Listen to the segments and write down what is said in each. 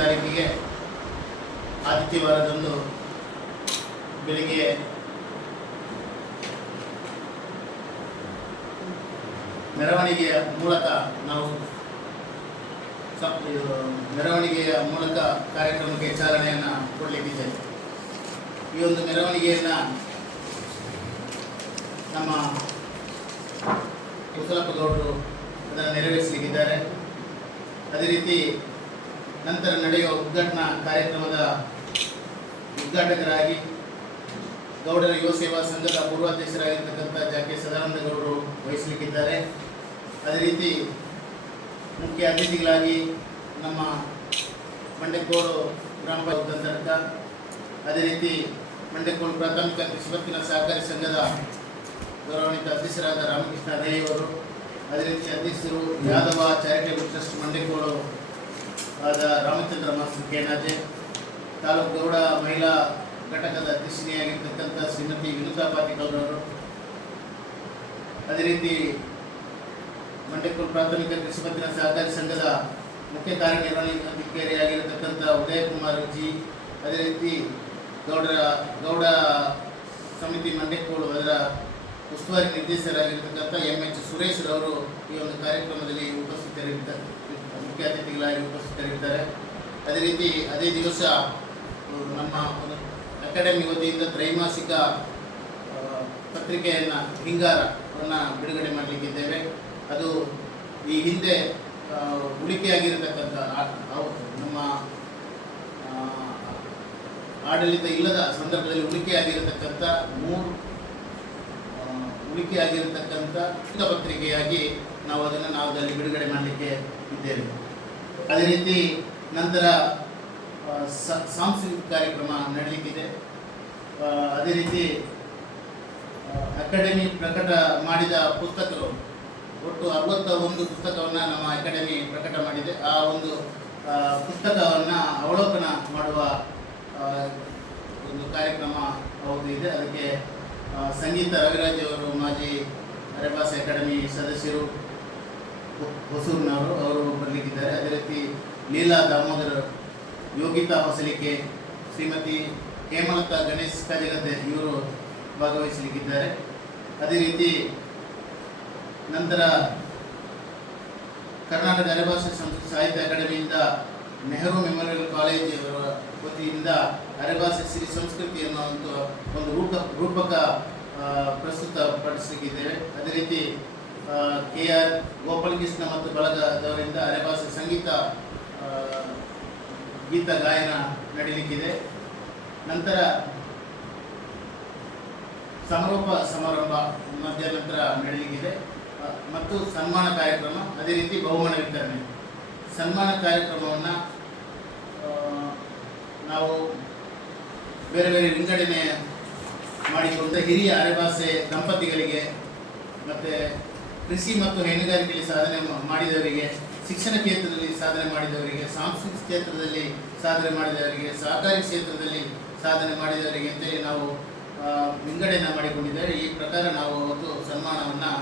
ತಾರೀಕಿಗೆ ಆದಿತ್ಯವಾರದಂದು ಬೆಳಿಗ್ಗೆ ಮೆರವಣಿಗೆಯ ಮೂಲಕ ನಾವು ಮೆರವಣಿಗೆಯ ಮೂಲಕ ಕಾರ್ಯಕ್ರಮಕ್ಕೆ ಚಾಲನೆಯನ್ನು ಕೊಡಲಿಕ್ಕಿದ್ದೇವೆ. ಈ ಒಂದು ಮೆರವಣಿಗೆಯನ್ನು ನಮ್ಮ ಕುಸಲಪ್ಪ ಗೌಡರು ಅದನ್ನು ನೆರವೇರಿಸಲಿಕ್ಕಿದ್ದಾರೆ. ಅದೇ ರೀತಿ ನಂತರ ನಡೆಯುವ ಉದ್ಘಾಟನಾ ಕಾರ್ಯಕ್ರಮದ ಉದ್ಘಾಟಕರಾಗಿ ಗೌಡರ ಯುವ ಸೇವಾ ಸಂಘದ ಪೂರ್ವಾಧ್ಯಕ್ಷರಾಗಿರ್ತಕ್ಕಂಥ ಜಾಕೆ ಸದಾನಂದಗೌಡರು ವಹಿಸಲಿಕ್ಕಿದ್ದಾರೆ ಅದೇ ರೀತಿ ಮುಖ್ಯ ಅತಿಥಿಗಳಾಗಿ ನಮ್ಮ ಮಂಡೆಕೋಡು ಗ್ರಾಮ ಪಂಚಾಯತ್ ಅದೇ ರೀತಿ ಮಂಡೆಕೋಡು ಪ್ರಾಥಮಿಕ ಕೃಷಿ ಪತ್ತಿನ ಸಹಕಾರಿ ಸಂಘದ ಗೌರವಾನ್ವಿತ ಅಧ್ಯಕ್ಷರಾದ ರಾಮಕೃಷ್ಣ ಅವರು, ಅದೇ ರೀತಿ ಅಧ್ಯಕ್ಷರು ಯಾದವ ಚಾರಿಟೇಬಲ್ ಟ್ರಸ್ಟ್ ಮಂಡೆಕೋಡು ಆದ ರಾಮಚಂದ್ರ ಮಾಸ್ಟರ್ ಕೇನಾಜೆ ತಾಲೂಕು ಗೌಡ ಮಹಿಳಾ ಘಟಕದ ಅಧ್ಯಕ್ಷತೆಯಾಗಿರ್ತಕ್ಕಂಥ ಶ್ರೀಮತಿ ವಿನುತಾ ಪಾಟಿಕಲ್ ಅವರು ಅದೇ ರೀತಿ ಮಂಡ್ಯಕೂರು ಪ್ರಾಥಮಿಕ ಕೃಷಿ ಪತ್ತಿನ ಸಹಕಾರಿ ಸಂಘದ ಮುಖ್ಯ ಕಾರ್ಯನಿರ್ವಹಣಾಧಿಕಾರಿಯಾಗಿರತಕ್ಕಂಥ ಉದಯಕುಮಾರ್ ಜಿ, ಅದೇ ರೀತಿ ಗೌಡರ ಗೌಡ ಸಮಿತಿ ಮಂಡ್ಯಕೋಳು ಅದರ ಉಸ್ತುವಾರಿ ನಿರ್ದೇಶಕರಾಗಿರ್ತಕ್ಕಂಥ ಎಂ ಎಚ್ ಸುರೇಶ್ ರವರು ಈ ಒಂದು ಕಾರ್ಯಕ್ರಮದಲ್ಲಿ ಉಪಸ್ಥಿತರಿರ್ತಾರೆ ಮುಖ್ಯ ಅತಿಥಿಗಳಾಗಿ ಉಪಸ್ಥಿತರಿದ್ದಾರೆ. ಅದೇ ರೀತಿ ಅದೇ ದಿವಸ ನಮ್ಮ ಅಕಾಡೆಮಿ ವತಿಯಿಂದ ತ್ರೈಮಾಸಿಕ ಪತ್ರಿಕೆಯನ್ನು, ಹಿಂಗಾರವನ್ನು ಬಿಡುಗಡೆ ಮಾಡಲಿಕ್ಕಿದ್ದೇವೆ. ಅದು ಈ ಹಿಂದೆ ಉಳಿಕೆಯಾಗಿರತಕ್ಕಂಥ ನಮ್ಮ ಆಡಳಿತ ಇಲ್ಲದ ಸಂದರ್ಭದಲ್ಲಿ ಉಳಿಕೆಯಾಗಿರತಕ್ಕಂಥ ಮೂರು ಉಳಿಕೆಯಾಗಿರತಕ್ಕಂಥ ಪತ್ರಿಕೆಯಾಗಿ ನಾವು ಅದನ್ನು ನಾವು ಅದರಲ್ಲಿ ಬಿಡುಗಡೆ ಮಾಡಲಿಕ್ಕೆ ಇದ್ದೇವೆ. ಅದೇ ರೀತಿ ನಂತರ ಸಾಂಸ್ಕೃತಿಕ ಕಾರ್ಯಕ್ರಮ ನಡೀಲಿಕ್ಕಿದೆ. ಅದೇ ರೀತಿ ಅಕಾಡೆಮಿ ಪ್ರಕಟ ಮಾಡಿದ ಪುಸ್ತಕಗಳು, ಒಟ್ಟು ಅರವತ್ತ ಒಂದು ಪುಸ್ತಕವನ್ನು ನಮ್ಮ ಅಕಾಡೆಮಿ ಪ್ರಕಟ ಮಾಡಿದೆ. ಆ ಒಂದು ಪುಸ್ತಕವನ್ನು ಅವಲೋಕನ ಮಾಡುವ ಒಂದು ಕಾರ್ಯಕ್ರಮ ಹೌದು ಇದೆ ಅದಕ್ಕೆ ಸಂಗೀತ ರವಿರಾಜ್ ಅವರು, ಮಾಜಿ ಅರೆಬಾಸ್ ಅಕಾಡೆಮಿ ಸದಸ್ಯರು ಹೊಸೂರಿನವರು ಅವರು ಬರಲಿಕ್ಕಿದ್ದಾರೆ. ಅದೇ ರೀತಿ ಲೀಲಾ ದಾಮೋದರ್ ಯೋಗಿತಾ ಹೊಸಲಿಕೆ ಶ್ರೀಮತಿ ಹೇಮಲತಾ ಗಣೇಶ್ ಕಜಗದ್ದೆ ಇವರು ಭಾಗವಹಿಸಲಿಕ್ಕಿದ್ದಾರೆ. ಅದೇ ರೀತಿ ನಂತರ ಕರ್ನಾಟಕ ಅರೆಭಾಷೆ ಸಂಸ್ಕೃತಿ ಸಾಹಿತ್ಯ ಅಕಾಡೆಮಿಯಿಂದ ನೆಹರು ಮೆಮೋರಿಯಲ್ ಕಾಲೇಜ್ ವತಿಯಿಂದ ಅರೆಭಾಷೆ ಸಿರಿ ಸಂಸ್ಕೃತಿ ಅನ್ನುವಂಥ ಒಂದು ರೂಪ ರೂಪಕ ಆ, ಪ್ರಸ್ತುತಪಡಿಸಲಿಕ್ಕಿದ್ದೇವೆ ಅದೇ ರೀತಿ ಕೆ ಆರ್ ಗೋಪಾಲಕೃಷ್ಣ ಮತ್ತು ಬಳಗದವರಿಂದ ಅರೆಭಾಷೆ ಸಂಗೀತ ಗೀತ ಗಾಯನ ನಡೀಲಿಕ್ಕಿದೆ. ನಂತರ ಸಮಾರೋಪ ಸಮಾರಂಭ ಮಧ್ಯಾಹ್ನಂತರ ನಡೆಯಲಿಕ್ಕಿದೆ ಆ, ಮತ್ತು ಸನ್ಮಾನ ಕಾರ್ಯಕ್ರಮ ಅದೇ ರೀತಿ ಬಹುಮಾನ ವಿತರಣೆ. ಸನ್ಮಾನ ಕಾರ್ಯಕ್ರಮವನ್ನು ನಾವು ಬೇರೆ ಬೇರೆ ವಿಂಗಡಣೆ ಮಾಡಿಕೊಂಡ ಹಿರಿಯ ಅರೆಭಾಷೆ ದಂಪತಿಗಳಿಗೆ ಮತ್ತು ಕೃಷಿ ಮತ್ತು ಹೈನುಗಾರಿಕೆಯಲ್ಲಿ ಸಾಧನೆ ಮಾಡಿದವರಿಗೆ, ಶಿಕ್ಷಣ ಕ್ಷೇತ್ರದಲ್ಲಿ ಸಾಧನೆ ಮಾಡಿದವರಿಗೆ, ಸಾಂಸ್ಕೃತಿಕ ಕ್ಷೇತ್ರದಲ್ಲಿ ಸಾಧನೆ ಮಾಡಿದವರಿಗೆ ಸಹಕಾರಿ ಕ್ಷೇತ್ರದಲ್ಲಿ ಸಾಧನೆ ಮಾಡಿದವರಿಗೆ ಅಂತೇಳಿ ನಾವು ವಿಂಗಡೆಯನ್ನು ಮಾಡಿಕೊಂಡಿದ್ದೇವೆ. ಈ ಪ್ರಕಾರ ನಾವು ಅವತ್ತು ಸನ್ಮಾನವನ್ನು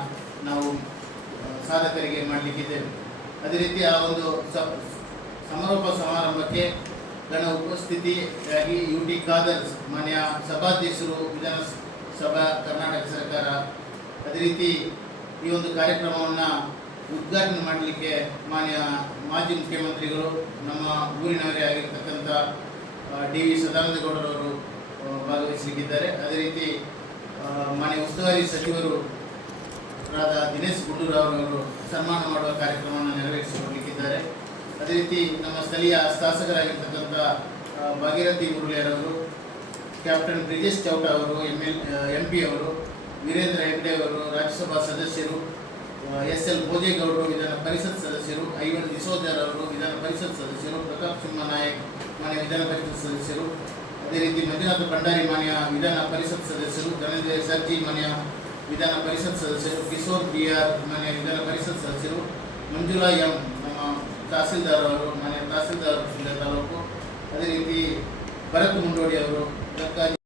ನಾವು ಸಾಧಕರಿಗೆ ಮಾಡಲಿಕ್ಕಿದ್ದೇವೆ. ಅದೇ ರೀತಿ ಆ ಒಂದು ಸಮಾರೋಪ ಸಮಾರಂಭಕ್ಕೆ ಗಣ ಉಪಸ್ಥಿತಿಯಾಗಿ ಯು ಟಿ ಖಾದರ್ ಮಾನ್ಯ ಸಭಾಧ್ಯಕ್ಷರು, ವಿಧಾನಸಭಾ ಕರ್ನಾಟಕ ಸರ್ಕಾರ ಅದೇ ರೀತಿ ಈ ಒಂದು ಕಾರ್ಯಕ್ರಮವನ್ನು ಉದ್ಘಾಟನೆ ಮಾಡಲಿಕ್ಕೆ ಮಾನ್ಯ ಮಾಜಿ ಮುಖ್ಯಮಂತ್ರಿಗಳು, ನಮ್ಮ ಊರಿನವರೇ ಆಗಿರ್ತಕ್ಕಂಥ ಡಿ ವಿ ಸದಾನಂದಗೌಡರವರು ಭಾಗವಹಿಸಲಿಕ್ಕಿದ್ದಾರೆ. ಅದೇ ರೀತಿ ಮಾನ್ಯ ಉಸ್ತುವಾರಿ ಸಚಿವರು ರಾದ ದಿನೇಶ್ ಗುಂಡೂರಾವ್ ಅವರು ಸನ್ಮಾನ ಮಾಡುವ ಕಾರ್ಯಕ್ರಮವನ್ನು ನೆರವೇರಿಸಿಕೊಡಲಿಕ್ಕಿದ್ದಾರೆ. ಅದೇ ರೀತಿ ನಮ್ಮ ಸ್ಥಳೀಯ ಶಾಸಕರಾಗಿರ್ತಕ್ಕಂಥ ಭಾಗೀರಥಿ ಮುರಳಿಯರವರು, ಕ್ಯಾಪ್ಟನ್ ಬ್ರಿಜೇಶ್ ಚೌಟ ಅವರು ಎಂ ಎಲ್ ಎಂ ಪಿ ಅವರು, ವೀರೇಂದ್ರ ಹೆಗ್ಡೆ ಅವರು, ರಾಜ್ಯಸಭಾ ಸದಸ್ಯರು ಎಸ್ ಎಲ್ ಭೋಜೇಗೌಡರು, ವಿಧಾನ ಪರಿಷತ್ ಸದಸ್ಯರು, ಐವನ್ ಡಿಸೋಜರ್ ಅವರು, ವಿಧಾನ ಪರಿಷತ್ ಸದಸ್ಯರು, ಪ್ರತಾಪ್ ಸಿಂಹ ನಾಯಕ್ ಮಾನ್ಯ ವಿಧಾನ ಪರಿಷತ್ ಸದಸ್ಯರು, ಅದೇ ರೀತಿ ಮಂಜುನಾಥ ಭಂಡಾರಿ ಮಾನ್ಯ ವಿಧಾನ ಪರಿಷತ್ ಸದಸ್ಯರು, ಧನಂಜಯ ಸರ್ಜಿ ಮಾನ್ಯ ವಿಧಾನ ಪರಿಷತ್ ಸದಸ್ಯರು, ಕಿಶೋರ್ ಬಿ ಆರ್ ಮಾನ್ಯ ವಿಧಾನ ಪರಿಷತ್ ಸದಸ್ಯರು, ಮಂಜುಳಾ ಎಂ ತಹಸೀಲ್ದಾರ್ ಅವರು ಮಾನ್ಯ ತಹಸೀಲ್ದಾರ್ ತಾಲೂಕು ಅದೇ ರೀತಿ ಭರತ್ ಮುಂಡೋಡಿ ಅವರು ಇದಕ್ಕಾಗಿ